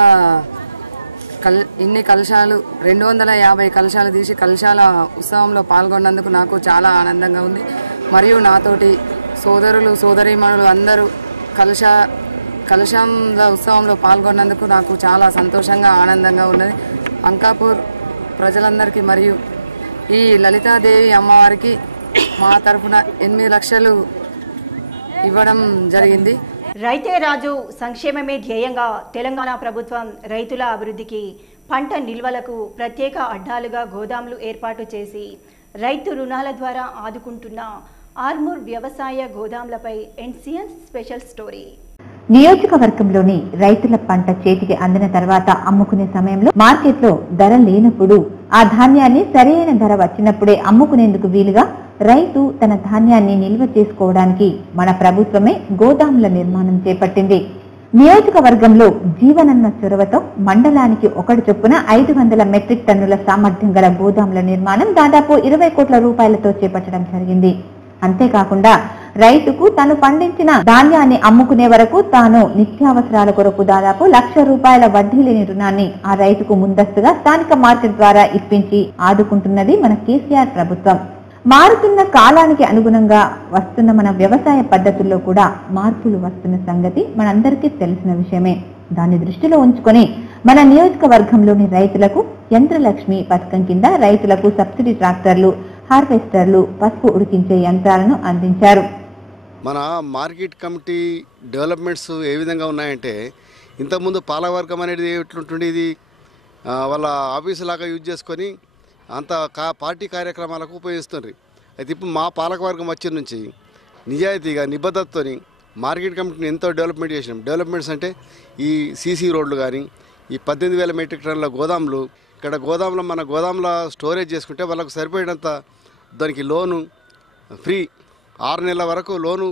ఇన్ని కలశాలు 250 కలశాలు తీసి కలశాల ఉత్సవంలో పాల్గొన్నందుకు నాకు చాలా ఆనందంగా ఉంది. మరియు నాతోటి సోదరులు సోదరీమణులు అందరూ కలశాల ఉత్సవంలో పాల్గొన్నందుకు నాకు చాలా సంతోషంగా ఆనందంగా ఉన్నది. అంకాపూర్ ప్రజలందరికీ మరియు ఈ లలితాదేవి అమ్మవారికి మా తరఫున 8 లక్షలు ఇవ్వడం జరిగింది. రైతే రాజు సంక్షేమమే ధ్యేయంగా తెలంగాణ ప్రభుత్వం రైతుల అభివృద్ధికి పంట నిల్వలకు ప్రత్యేక అడ్డాలుగా గోదాములు ఏర్పాటు చేసి రైతు రుణాల ద్వారా ఆదుకుంటున్న ఆర్మూర్ వ్యవసాయ గోదాములపై ఎన్సీఎన్ స్పెషల్ స్టోరీ. నియోజకవర్గంలోని రైతుల పంట చేతికి అందిన తర్వాత అమ్ముకునే సమయంలో మార్కెట్లో ధర లేనప్పుడు ఆ ధాన్యాన్ని సరైన ధర వచ్చినప్పుడే అమ్ముకునేందుకు వీలుగా రైతు తన ధాన్యాన్ని నిల్వ చేసుకోవడానికి మన ప్రభుత్వమే గోదాముల నిర్మాణం చేపట్టింది. నియోజకవర్గంలో జీవనన్న చొరవతో మండలానికి ఒకటి చొప్పున 500 మెట్రిక్ టన్నుల సామర్థ్యం గల గోదాముల నిర్మాణం దాదాపు 20 కోట్ల రూపాయలతో చేపట్టడం జరిగింది. అంతేకాకుండా రైతుకు తను పండించిన ధాన్యాన్ని అమ్ముకునే వరకు తాను నిత్యావసరాల కొరకు దాదాపు 1 లక్ష రూపాయల వడ్డీ లేని రుణాన్ని ఆ రైతుకు ముందస్తుగా స్థానిక మార్కెట్ ద్వారా ఇప్పించి ఆదుకుంటున్నది మన కేసీఆర్ ప్రభుత్వం. మారుతున్న కాలానికి అనుగుణంగా వస్తున్న మన వ్యవసాయ పద్ధతుల్లో కూడా మార్పులు వస్తున్న సంగతి మనందరికీ తెలిసిన విషయమే. దాన్ని దృష్టిలో ఉంచుకొని మన నియోజకవర్గంలోని రైతులకు యంత్రలక్ష్మి పథకం కింద రైతులకు సబ్సిడీ ట్రాక్టర్లు, హార్వెస్టర్లు, పసుపు ఉడికించే యంత్రాలను అందించారు. మన మార్కెట్ కమిటీ డెవలప్మెంట్స్ ఏ విధంగా ఉన్నాయంటే, ఇంతకుముందు పాలకవర్గం అనేది ఎట్లుంటుండేది, వాళ్ళ ఆఫీసు లాగా యూజ్ చేసుకొని అంత పార్టీ కార్యక్రమాలకు ఉపయోగిస్తుంది. అయితే ఇప్పుడు మా పాలకవర్గం వచ్చిన నుంచి నిజాయితీగా నిబద్ధతతో మార్కెట్ కమిటీని ఎంతో డెవలప్మెంట్ చేసినాం. డెవలప్మెంట్స్ అంటే ఈ సీసీ రోడ్లు కానీ, ఈ 18,000 మెట్రిక్ టన్నుల గోదాములు, ఇక్కడ గోదాంలో మన గోదాంలో స్టోరేజ్ చేసుకుంటే వాళ్ళకు సరిపోయేంత దానికి లోను ఫ్రీ, 6 నెలల వరకు లోను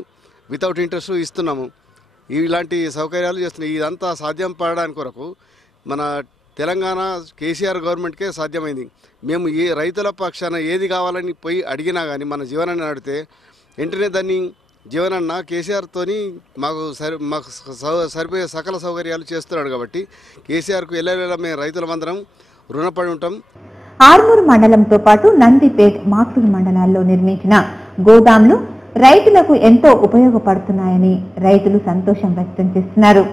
వితౌట్ ఇంట్రెస్ట్ ఇస్తున్నాము. ఇలాంటి సౌకర్యాలు చేస్తున్నాం. ఇదంతా సాధ్యం పడడానికి కొరకు మన తెలంగాణ కేసీఆర్ గవర్నమెంట్కే సాధ్యమైంది. మేము ఏ రైతుల పక్షాన ఏది కావాలని పోయి అడిగినా కానీ మన జీవనాన్ని అడిగితే వెంటనే దాన్ని జీవనన్న కేసీఆర్తోని మాకు సరిపోయే సకల సౌకర్యాలు చేస్తున్నాడు. కాబట్టి కేసీఆర్కు ఎల్లవేళ మేము రైతులమందరం రుణపడి ఉంటాం. ఆర్మూర్ మండలంతో పాటు నందిపేట్, మాక్లూరు మండలాల్లో నిర్మించిన గోదాంలు రైతులకు ఎంతో ఉపయోగపడుతున్నాయని రైతులు సంతోషం వ్యక్తం చేస్తున్నారు.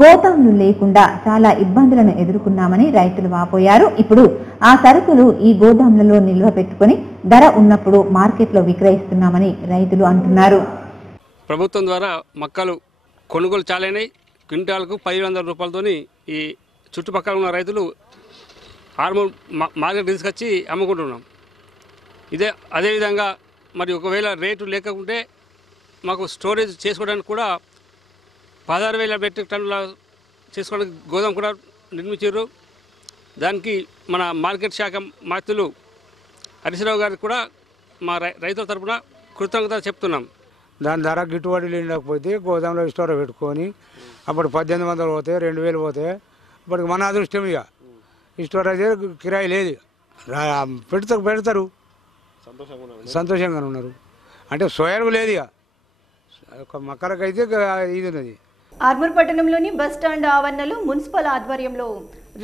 గోదాంలు లేకుండా చాలా ఇబ్బందులను ఎదుర్కొన్నామని రైతులు వాపోయారు. ఇప్పుడు ఆ సరుకులు ఈ గోదాంలలో నిల్వ పెట్టుకుని ధర ఉన్నప్పుడు మార్కెట్లో విక్రయిస్తున్నామని రైతులు అంటున్నారు. ప్రభుత్వం ద్వారా మక్కలు కొనుగోలు చాలైనాయి. క్వింటాల్కు 1,500 రూపాయలతో ఈ చుట్టుపక్కల ఉన్న రైతులు ఆర్మూర్ మార్కెట్ తీసుకొచ్చి అమ్ముకుంటున్నాం. అదేవిధంగా మరి ఒకవేళ రేటు లేకుంటే మాకు స్టోరేజ్ చేసుకోవడానికి కూడా 16,000 మెట్రిక్ టన్నుల చేసుకోవడానికి గోదాం కూడా నిర్మించారు. దానికి మన మార్కెట్ శాఖ మంత్రులు హరీశ్రావు గారికి కూడా మా రైతుల తరఫున కృతజ్ఞత చెప్తున్నాం. దాని ధర గిట్టుబాటు లేకపోతే గోదాంలో స్టోర్ పెట్టుకొని అప్పుడు 1,800 పోతే 2,000 పోతే ఇప్పటికి మన అదృష్టం. ఇక ఈ స్టోర్ అయితే కిరాయి లేదు, పెడతారు సంతోషంగానే ఉన్నారు. అంటే సోయరు లేదు, ఇక ఒక మక్కలకైతే ఇది ఉన్నది. ఆర్మూర్ పట్టణంలోని బస్టాండ్ ఆవరణలో మున్సిపల్ ఆధ్వర్యంలో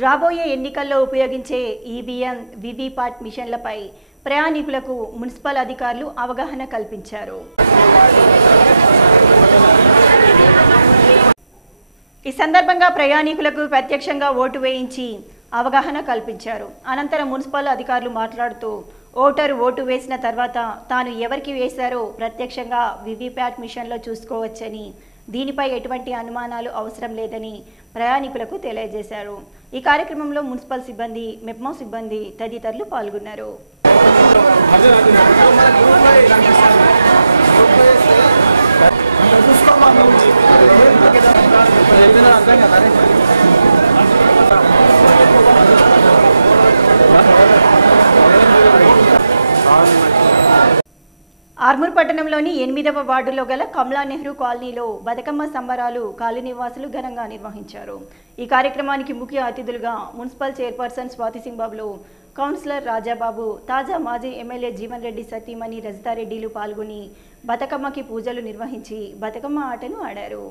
రాబోయే ఎన్నికల్లో ఉపయోగించే ఈవీఎం, వివిప్యాట్ మిషన్లపై ప్రయాణికులకు మున్సిపల్ అధికారులు అవగాహన కల్పించారు. ఈ సందర్భంగా ప్రయాణికులకు ప్రత్యక్షంగా ఓటు వేయించి అవగాహన కల్పించారు. అనంతరం మున్సిపల్ అధికారులు మాట్లాడుతూ ఓటరు ఓటు వేసిన తర్వాత తాను ఎవరికి వేశారో ప్రత్యక్షంగా వివిప్యాట్ మిషన్లో చూసుకోవచ్చని, దీనిపై ఎటువంటి అనుమానాలు అవసరం లేదని ప్రయాణికులకు తెలియజేశారు. ఈ కార్యక్రమంలో మున్సిపల్ సిబ్బంది, మెప్మా సిబ్బంది తదితరులు పాల్గొన్నారు. ఆర్మూర్ పట్టణంలోని 8వ వార్డులో గల కమలా నెహ్రూ కాలనీలో బతుకమ్మ సంబరాలు కాలనీ నివాసులు ఘనంగా నిర్వహించారు. ఈ కార్యక్రమానికి ముఖ్య అతిథులుగా మున్సిపల్ చైర్పర్సన్ స్వాతి సింగ్ బాబులు, కౌన్సిలర్ రాజాబాబు, తాజా మాజీ ఎమ్మెల్యే జీవన్ రెడ్డి సతీమణి రజితారెడ్డిలు పాల్గొని బతుకమ్మకి పూజలు నిర్వహించి బతుకమ్మ ఆటను ఆడారు.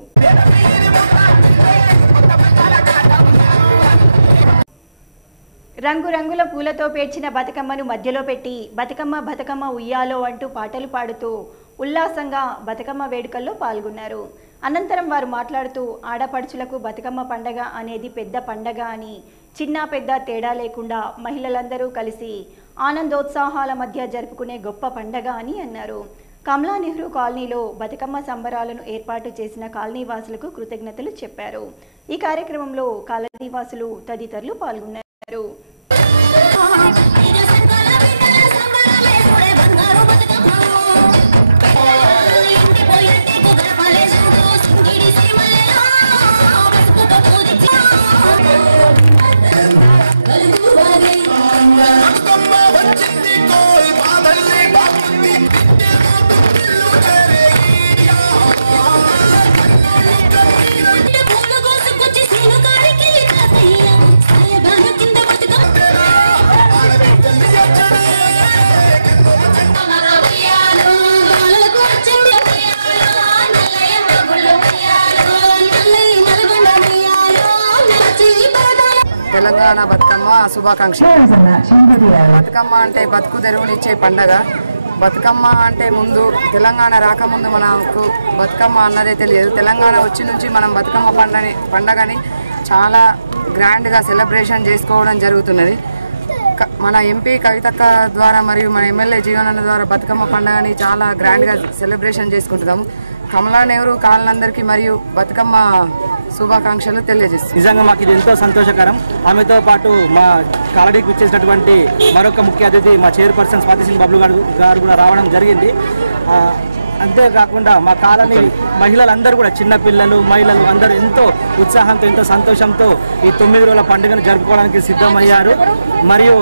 రంగురంగుల పూలతో పేర్చిన బతుకమ్మను మధ్యలో పెట్టి బతుకమ్మ బతుకమ్మ ఉయ్యాలో అంటూ పాటలు పాడుతూ ఉల్లాసంగా బతుకమ్మ వేడుకల్లో పాల్గొన్నారు. అనంతరం వారు మాట్లాడుతూ ఆడపడుచులకు బతుకమ్మ పండగ అనేది పెద్ద పండగ అని, చిన్న పెద్ద తేడా లేకుండా మహిళలందరూ కలిసి ఆనందోత్సాహాల మధ్య జరుపుకునే గొప్ప పండగ అని అన్నారు. కమలా నెహ్రూ కాలనీలో బతుకమ్మ సంబరాలను ఏర్పాటు చేసిన కాలనీవాసులకు కృతజ్ఞతలు చెప్పారు. ఈ కార్యక్రమంలో కాలనీవాసులు తదితరులు పాల్గొన్నారు. తెలంగాణ బతుకమ్మ శుభాకాంక్ష. బతుకమ్మ అంటే బతుకు తెరువునిచ్చే పండగ. బతుకమ్మ అంటే ముందు తెలంగాణ రాకముందు మనకు బతుకమ్మ అన్నదే తెలియదు. తెలంగాణ వచ్చి నుంచి మనం బతుకమ్మ పండగని చాలా గ్రాండ్గా సెలబ్రేషన్ చేసుకోవడం జరుగుతున్నది. మన ఎంపీ కవితక్క ద్వారా మరియు మన ఎమ్మెల్యే జీవనన్న ద్వారా బతుకమ్మ పండుగని చాలా గ్రాండ్గా సెలబ్రేషన్ చేసుకుంటున్నాము. కమలా నెహ్రూ కాలనందరికీ మరియు బతుకమ్మ శుభాకాంక్షలు తెలియజేస్తాం. నిజంగా మాకు ఇది ఎంతో సంతోషకరం. ఆమెతో పాటు మా కాలనీకి వచ్చేసినటువంటి మరొక ముఖ్య అతిథి మా చైర్పర్సన్ స్వాతి సింగ్ బబ్లు గారు కూడా రావడం జరిగింది. అంతేకాకుండా మా కాలనీ మహిళలందరూ కూడా చిన్నపిల్లలు మహిళలు అందరూ ఎంతో ఉత్సాహంతో ఎంతో సంతోషంతో ఈ 9 రోజుల పండుగను జరుపుకోవడానికి సిద్ధమయ్యారు. మరియు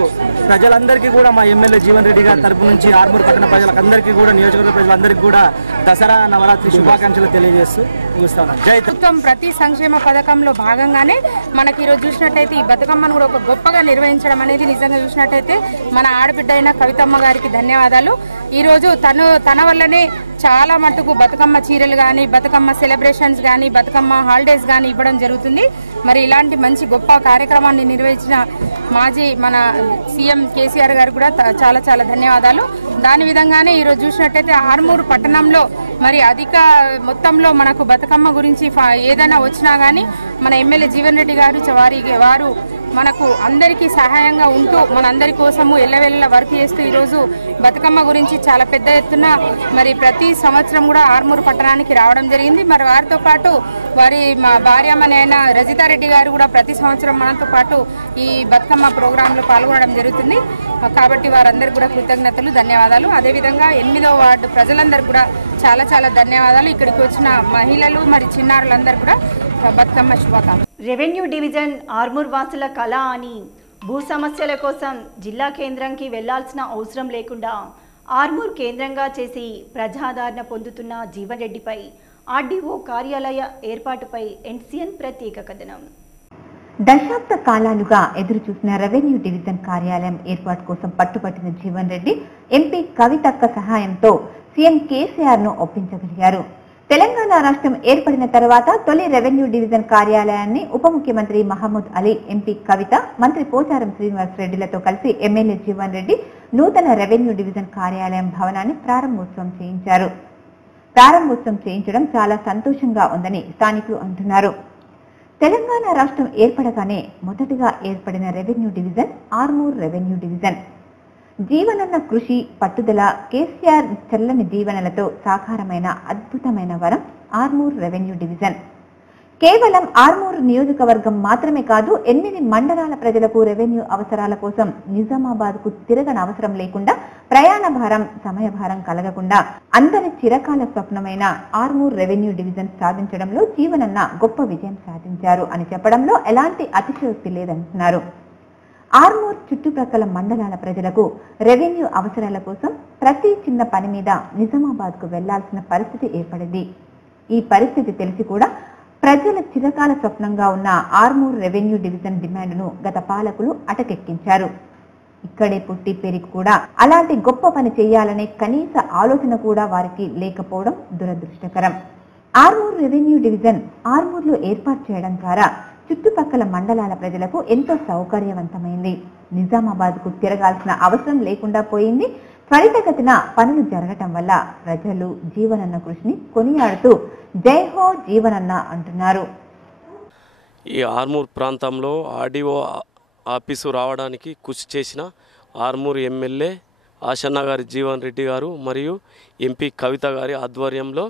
ప్రజలందరికీ కూడా మా ఎమ్మెల్యే జీవన్ రెడ్డి గారి తరపు నుంచి ఆర్మూర్ పట్టణ ప్రజలందరికీ కూడా నియోజకవర్గ ప్రజలందరికీ కూడా దసరా నవరాత్రి శుభాకాంక్షలు తెలియజేస్తూ ముగిస్తాను. ప్రభుత్వం ప్రతి సంక్షేమ పథకంలో భాగంగానే మనకి ఈరోజు చూసినట్టయితే ఈ బతుకమ్మను కూడా ఒక గొప్పగా నిర్వహించడం అనేది నిజంగా చూసినట్టయితే మన ఆడబిడ్డ అయిన కవితమ్మ గారికి ధన్యవాదాలు. ఈరోజు తన వల్లనే చాలా మటుకు బతుకమ్మ చీరలు కానీ బతుకమ్మ సెలబ్రేషన్స్ కానీ బతుకమ్మ హాలిడేస్ కానీ ఇవ్వడం జరుగుతుంది. మరి ఇలాంటి మంచి గొప్ప కార్యక్రమాన్ని నిర్వహించిన మాజీ మన సీఎం కేసీఆర్ గారు కూడా చాలా చాలా ధన్యవాదాలు. దాని విధంగానే ఈరోజు చూసినట్టయితే ఆర్మూరు పట్టణంలో మరి అధిక మొత్తంలో మనకు బతుకమ్మ గురించి ఏదైనా వచ్చినా కానీ మన ఎమ్మెల్యే జీవన్ రెడ్డి గారు వారు మనకు అందరికీ సహాయంగా ఉంటూ మనందరి కోసము ఎల్లవెల్ల వర్క్ చేస్తూ ఈరోజు బతుకమ్మ గురించి చాలా పెద్ద ఎత్తున మరి ప్రతి సంవత్సరం కూడా ఆర్మూరు పట్టణానికి రావడం జరిగింది. మరి వారితో పాటు మా భార్యమని అయిన రజితారెడ్డి గారు కూడా ప్రతి సంవత్సరం మనతో పాటు ఈ బతుకమ్మ ప్రోగ్రాంలో పాల్గొనడం జరుగుతుంది. కాబట్టి వారందరికీ కూడా కృతజ్ఞతలు ధన్యవాదాలు. అదేవిధంగా 8వ వార్డు ప్రజలందరూ కూడా చాలా చాలా ధన్యవాదాలు. ఇక్కడికి వచ్చిన మహిళలు మరి చిన్నారులందరూ కూడా బతుకమ్మ శుభాకాంక్షలు. రెవెన్యూ డివిజన్ ఆర్మూర్ వాసుల కళ అని భూ సమస్యల కోసం జిల్లా కేంద్రంకి వెళ్లాల్సిన అవసరం లేకుండా ఆర్మూర్ కేంద్రంగా చేసి ప్రజాదరణ పొందుతున్న జీవన్ రెడ్డిపై ఆర్డీఓ కార్యాలయ ఏర్పాటుపై ఎన్సీఎన్ ప్రత్యేక కథనం. దశాబ్ద కాలాలుగా ఎదురుచూసిన రెవెన్యూ డివిజన్ కార్యాలయం ఏర్పాటు కోసం పట్టుపట్టిన జీవన్ రెడ్డి ఎంపీ కవితక్క సహాయంతో సీఎం కేసీఆర్ ను ఒప్పించగలిగారు. తెలంగాణ రాష్ట్రం ఏర్పడిన తర్వాత తొలి రెవెన్యూ డివిజన్ కార్యాలయాన్ని ఉప ముఖ్యమంత్రి మహమూద్ అలీ, ఎంపీ కవిత, మంత్రి పోచారం శ్రీనివాస్ రెడ్డిలతో కలిసి ఎమ్మెల్యే జీవన్ రెడ్డి నూతన రెవెన్యూ డివిజన్ కార్యాలయం భవనాన్ని ప్రారంభోత్సవం చేయించారు. ప్రారంభోత్సవం చేయించడం చాలా సంతోషంగా ఉందని స్థానికులు అంటున్నారు. తెలంగాణ రాష్ట్రం ఏర్పడగానే మొదటగా ఏర్పడిన revenue division Armoor revenue division. జీవనన్న కృషి, పట్టుదల, కేసీఆర్ చల్లని దీవెనలతో సాకారమైన అద్భుతమైన వరం ఆర్మూర్ రెవెన్యూ డివిజన్. కేవలం ఆర్మూర్ నియోజకవర్గం మాత్రమే కాదు, 8 మండలాల ప్రజలకు రెవెన్యూ అవసరాల కోసం నిజామాబాద్కు తిరగనవసరం లేకుండా, ప్రయాణ భారం, సమయ భారం కలగకుండా అందరి చిరకాల స్వప్నమైన ఆర్మూర్ రెవెన్యూ డివిజన్ సాధించడంలో జీవనన్న గొప్ప విజయం సాధించారు అని చెప్పడంలో ఎలాంటి అతిశయోక్తి లేదంటున్నారు. ఆర్మూర్ చుట్టుప్రక్కల మండలాల ప్రజలకు రెవెన్యూ అవసరాల కోసం ప్రతి చిన్న పని మీద నిజామాబాద్కు వెళ్లాల్సిన పరిస్థితి ఏర్పడింది. ఈ పరిస్థితి తెలిసి కూడా ప్రజల చిరకాల స్వప్నంగా ఉన్న ఆర్మూర్ రెవెన్యూ డివిజన్ డిమాండ్ను గత పాలకులు అటకెక్కించారు. ఇక్కడే పుట్టి పెరిగి కూడా అలాంటి గొప్ప పని చేయాలనే కనీస ఆలోచన కూడా వారికి లేకపోవడం దురదృష్టకరం. ఆర్మూర్ రెవెన్యూ డివిజన్ ఆర్మూర్లో ఏర్పాటు చేయడం ద్వారా చుట్టుపక్కల మండలాల ప్రజలకు ఎంతో సౌకర్యవంతమైంది. నిజామాబాద్కు తిరగాల్సిన అవసరం లేకుండా పోయింది. త్వరితగతిన పనులు జరగటం వల్ల ప్రజలు జీవనన్న కృషిని కొనియాడుతూ జై హో జీవనన్న అంటున్నారు. ఈ ఆర్మూర్ ప్రాంతంలో ఆర్డీఓ ఆఫీసు రావడానికి కృషి చేసిన ఆర్మూర్ ఎమ్మెల్యే ఆశన్న గారి జీవన్ రెడ్డి గారు మరియు ఎంపీ కవిత గారి ఆధ్వర్యంలో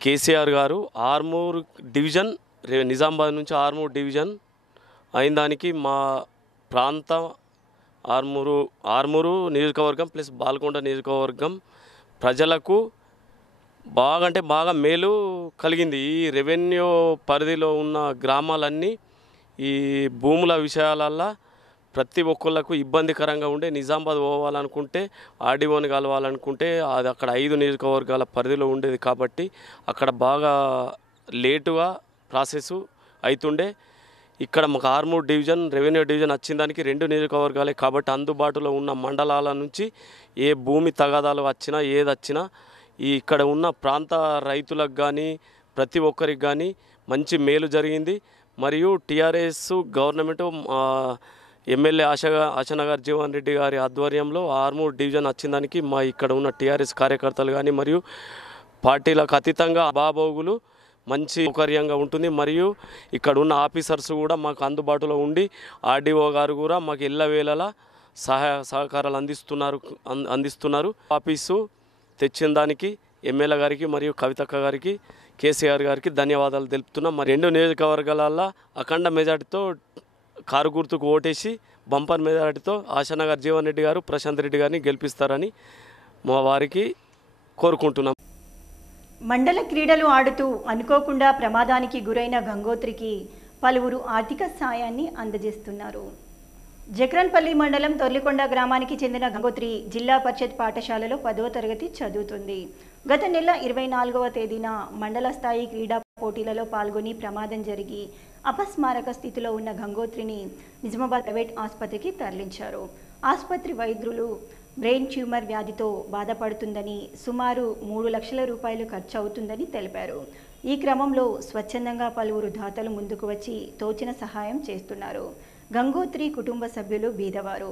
కేసీఆర్ గారు ఆర్మూర్ డివిజన్ నిజామాబాద్ నుంచి ఆర్మూర్ డివిజన్ అయిన దానికి మా ప్రాంత ఆర్మూరు నియోజకవర్గం ప్లస్ బాల్కొండ నియోజకవర్గం ప్రజలకు బాగా మేలు కలిగింది. ఈ రెవెన్యూ పరిధిలో ఉన్న గ్రామాలన్నీ ఈ భూముల విషయాలల్లో ప్రతి ఒక్కళ్ళకు ఇబ్బందికరంగా ఉండే నిజామాబాద్ పోవాలనుకుంటే ఆర్డీఓని కలవాలనుకుంటే అది అక్కడ 5 నియోజకవర్గాల పరిధిలో ఉండేది కాబట్టి అక్కడ బాగా లేటుగా ప్రాసెస్ అవుతుండే. ఇక్కడ మాకు ఆర్మూర్ డివిజన్ రెవెన్యూ డివిజన్ వచ్చిన దానికి 2 నియోజకవర్గాలే కాబట్టి అందుబాటులో ఉన్న మండలాల నుంచి ఏ భూమి తగాదాలు వచ్చినా ఏది వచ్చినా ఇక్కడ ఉన్న ప్రాంత రైతులకు కానీ ప్రతి ఒక్కరికి కానీ మంచి మేలు జరిగింది. మరియు TRS government MLA Ashanagar Jeevan Reddy గారి ఆధ్వర్యంలో ఆర్మూర్ డివిజన్ వచ్చిన దానికి మా ఇక్కడ ఉన్న టీఆర్ఎస్ కార్యకర్తలు కానీ మరియు పార్టీలకు అతీతంగా బాబోగులు మంచి సౌకర్యంగా ఉంటుంది. మరియు ఇక్కడ ఉన్న ఆఫీసర్స్ కూడా మాకు అందుబాటులో ఉండి ఆర్డీఓ గారు కూడా మాకు ఎల్లవేళలా సహాయ సహకారాలు అందిస్తున్నారు. ఆఫీసు తెచ్చిన దానికి ఎమ్మెల్యే గారికి మరియు కవితక్క గారికి కేసీఆర్ గారికి ధన్యవాదాలు తెలుపుతున్నాం. మరి 2 నియోజకవర్గాలలో అఖండ మెజార్టీతో కారు గుర్తుకు ఓటేసి బంపర్ మెజార్టీతో ఆశనగర్ జీవన్ రెడ్డి గారు ప్రశాంత్ రెడ్డి గారిని గెలిపిస్తారని మా వారికి కోరుకుంటున్నాం. మండల క్రీడలు ఆడుతూ అనుకోకుండా ప్రమాదానికి గురైన గంగోత్రికి పలువురు ఆర్థిక సాయాన్ని అందజేస్తున్నారు. జక్రన్పల్లి మండలం తొర్లికొండ గ్రామానికి చెందిన గంగోత్రి జిల్లా పరిషత్ పాఠశాలలో 10వ తరగతి చదువుతుంది. గత నెల 24వ తేదీన మండల స్థాయి క్రీడా పోటీలలో పాల్గొని ప్రమాదం జరిగి అపస్మారక స్థితిలో ఉన్న గంగోత్రిని నిజామాబాద్ ప్రైవేట్ ఆసుపత్రికి తరలించారు. ఆసుపత్రి వైద్యులు బ్రెయిన్ ట్యూమర్ వ్యాధితో బాధపడుతుందని సుమారు 3 లక్షల రూపాయలు ఖర్చు అవుతుందని తెలిపారు. ఈ క్రమంలో స్వచ్ఛందంగా పలువురు దాతలు ముందుకు వచ్చి తోచిన సహాయం చేస్తున్నారు. గంగోత్రి కుటుంబ సభ్యులు బీదవారు.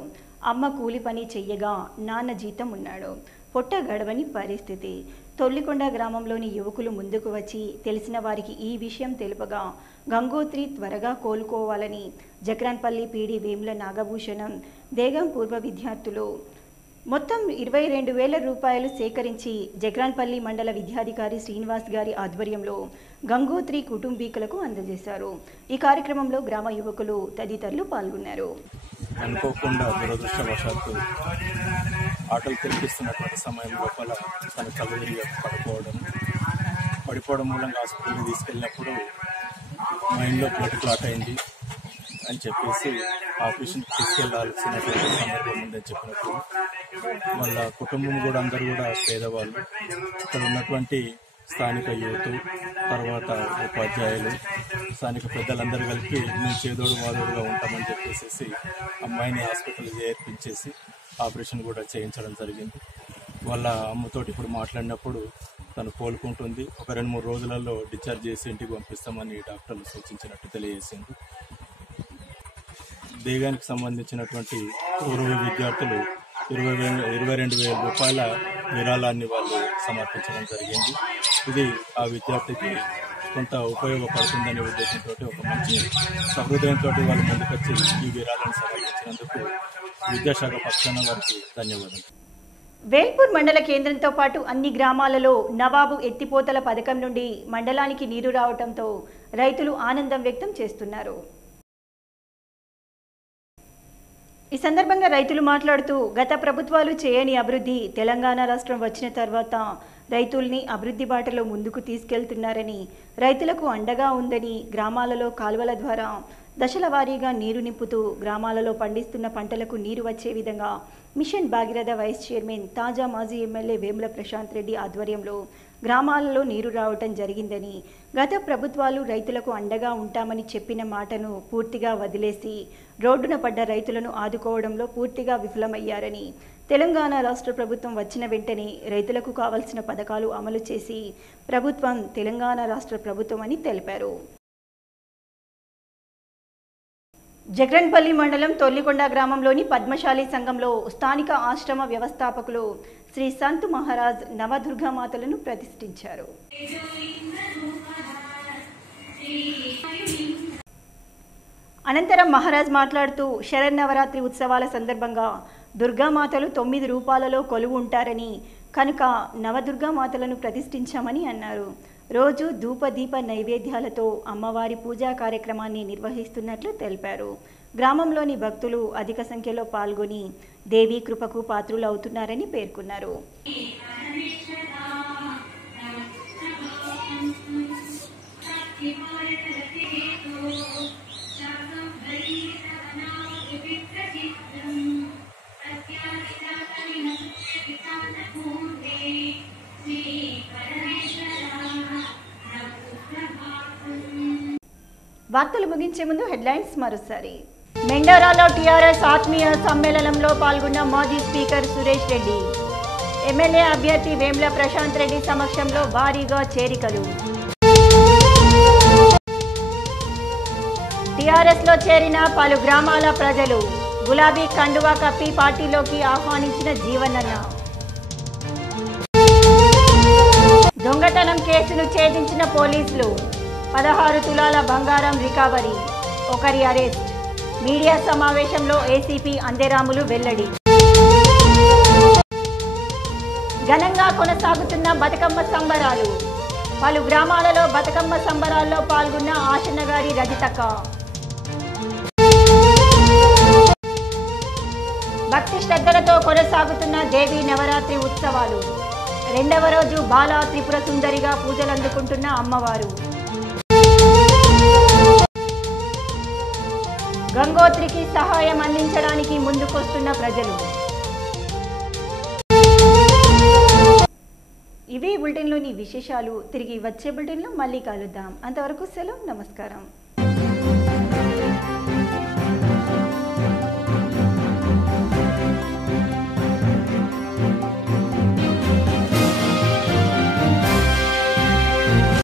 అమ్మ కూలి పని చెయ్యగా నాన్న జీతం ఉన్నాడు. పొట్ట గడవని పరిస్థితి. తొర్లికొండ గ్రామంలోని యువకులు ముందుకు వచ్చి తెలిసిన వారికి ఈ విషయం తెలుపగా గంగోత్రి త్వరగా కోలుకోవాలని జక్రాన్పల్లి పీడి వేముల నాగభూషణం దేగం పూర్వ విద్యార్థులు మొత్తం 22,000 రూపాయలు సేకరించి జక్రాన్పల్లి మండల విద్యాధికారి శ్రీనివాస్ గారి ఆధ్వర్యంలో గంగోత్రి కుటుంబీకులకు అందజేశారు. ఈ కార్యక్రమంలో గ్రామ యువకులు తదితరులు పాల్గొన్నారు. అనుకోకుండా దురదృష్టవశాత్తు ఆటలు తెరిపిస్తున్నటువంటి సమయం లోపల తన కళ్ళు పడిపోవడం మూలంగా ఆసుపత్రికి తీసుకెళ్ళినప్పుడు మైండ్లో బ్లడ్ క్లాట్ అయింది అని చెప్పేసి ఆపరేషన్కి తీసుకెళ్లాల్సినటువంటి సందర్భం ఉందని చెప్పినప్పుడు వాళ్ళ కుటుంబం కూడా అందరూ కూడా పేదవాళ్ళు. ఇక్కడ ఉన్నటువంటి స్థానిక యూత్, తర్వాత ఉపాధ్యాయులు, స్థానిక పెద్దలందరూ కలిపి మేము చేదోడు వాదోడుగా ఉంటామని చెప్పేసి అమ్మాయిని హాస్పిటల్ చేర్పించేసి ఆపరేషన్ కూడా చేయించడం జరిగింది. వాళ్ళ అమ్మతోటి ఇప్పుడు మాట్లాడినప్పుడు తను కోలుకుంటుంది. ఒక 2-3 రోజులలో డిశ్చార్జ్ చేసి ఇంటికి పంపిస్తామని డాక్టర్లు సూచించినట్టు తెలియజేసింది. దేగానికి సంబంధించినటువంటి పూర్వ విద్యార్థులు 22,000 రూపాయల విరాళాన్ని వాళ్ళు సమర్పించడం జరిగింది. ఇది ఆ విద్యార్థికి కొంత ఉపయోగపడుతుందనే ఉద్దేశంతో ఒక మంచి సహృదయంతో వాళ్ళు ముందుకొచ్చి ఈ విరాళాన్ని సమర్పించినందుకు విద్యాశాఖ పక్షాన వారికి ధన్యవాదాలు. వేల్పూర్ మండల కేంద్రంతో పాటు అన్ని గ్రామాలలో నవాబు ఎత్తిపోతల పథకం నుండి మండలానికి నీరు రావడంతో రైతులు ఆనందం వ్యక్తం చేస్తున్నారు. ఈ సందర్భంగా రైతులు మాట్లాడుతూ గత ప్రభుత్వాలు చేయని అభివృద్ధి తెలంగాణ రాష్ట్రం వచ్చిన తర్వాత రైతుల్ని అభివృద్ధి బాటలో ముందుకు తీసుకెళ్తున్నారని, రైతులకు అండగా ఉందని, గ్రామాలలో కాలువల ద్వారా దశల వారీగా నీరు నింపుతూ గ్రామాలలో పండిస్తున్న పంటలకు నీరు వచ్చే విధంగా మిషన్ భాగీరథ వైస్ చైర్మన్ తాజా మాజీ ఎమ్మెల్యే వేముల ప్రశాంత్ రెడ్డి ఆధ్వర్యంలో గ్రామాలలో నీరు రావటం జరిగిందని, గత ప్రభుత్వాలు రైతులకు అండగా ఉంటామని చెప్పిన మాటను పూర్తిగా వదిలేసి రోడ్డున పడ్డ రైతులను ఆదుకోవడంలో పూర్తిగా విఫలమయ్యారని, తెలంగాణ రాష్ట్ర ప్రభుత్వం వచ్చిన వెంటనే రైతులకు కావాల్సిన పథకాలు అమలు చేసి ప్రభుత్వం తెలంగాణ రాష్ట్ర ప్రభుత్వం అని తెలిపారు. జగన్పల్లి మండలం తొల్లికొండ గ్రామంలోని పద్మశాలి సంఘంలో స్థానిక ఆశ్రమ వ్యవస్థాపకులు శ్రీ సంత్ మహారాజ్ నవదుర్గామాతలను ప్రతిష్ఠించారు. అనంతరం మహారాజ్ మాట్లాడుతూ శరన్నవరాత్రి ఉత్సవాల సందర్భంగా దుర్గామాతలు 9 రూపాలలో కొలువు ఉంటారని, కనుక నవదుర్గామాతలను ప్రతిష్ఠించామని అన్నారు. రోజు ధూపదీప నైవేద్యాలతో అమ్మవారి పూజా కార్యక్రమాన్ని నిర్వహిస్తున్నట్లు తెలిపారు. గ్రామంలోని భక్తులు అధిక సంఖ్యలో పాల్గొని దేవీ కృపకు పాత్రులు అవుతున్నారని పేర్కొన్నారు. వార్తలు ముగించే ముందు హెడ్లైన్స్ మరోసారి. మెండారాలో టీఆర్ఎస్ ఆత్మీయ సమ్మేళనంలో పాల్గొన్న మాజీ స్పీకర్ సురేష్ రెడ్డి. ఎమ్మెల్యే అభ్యర్థి వేమ్ల ప్రశాంత్ రెడ్డి సమక్షంలో భారీగా చేరికలు. టీఆర్ఎస్లో చేరిన పలు గ్రామాల ప్రజలు. గులాబీ కండువా కప్పి పార్టీలోకి ఆహ్వానించిన జీవనన్న. దొంగతనం కేసును ఛేదించిన పోలీసులు. 16 తులాల బంగారం రికవరీ. ఒకరి అరెస్ట్. మీడియా సమావేశంలో ఏసీపీ అందెరాములు వెల్లడి. ఘనంగా కొనసాగుతున్న బతుకమ్మ సంబరాలు. పలు గ్రామాలలో బతుకమ్మ సంబరాల్లో పాల్గొన్న ఆశనగారి రజితక్క. భక్తి శ్రద్ధలతో కొనసాగుతున్న దేవీ నవరాత్రి ఉత్సవాలు. 2వ రోజు బాలా త్రిపుర సుందరిగా పూజలందుకుంటున్న అమ్మవారు. గంగోత్రికి సహాయం అందించడానికి ముందుకొస్తున్న ప్రజలు. ఇవి బులెటిన్లోని విశేషాలు. తిరిగి వచ్చే బులెటిన్లో మళ్ళీ కలుద్దాం. అంతవరకు సెలవు. నమస్కారం.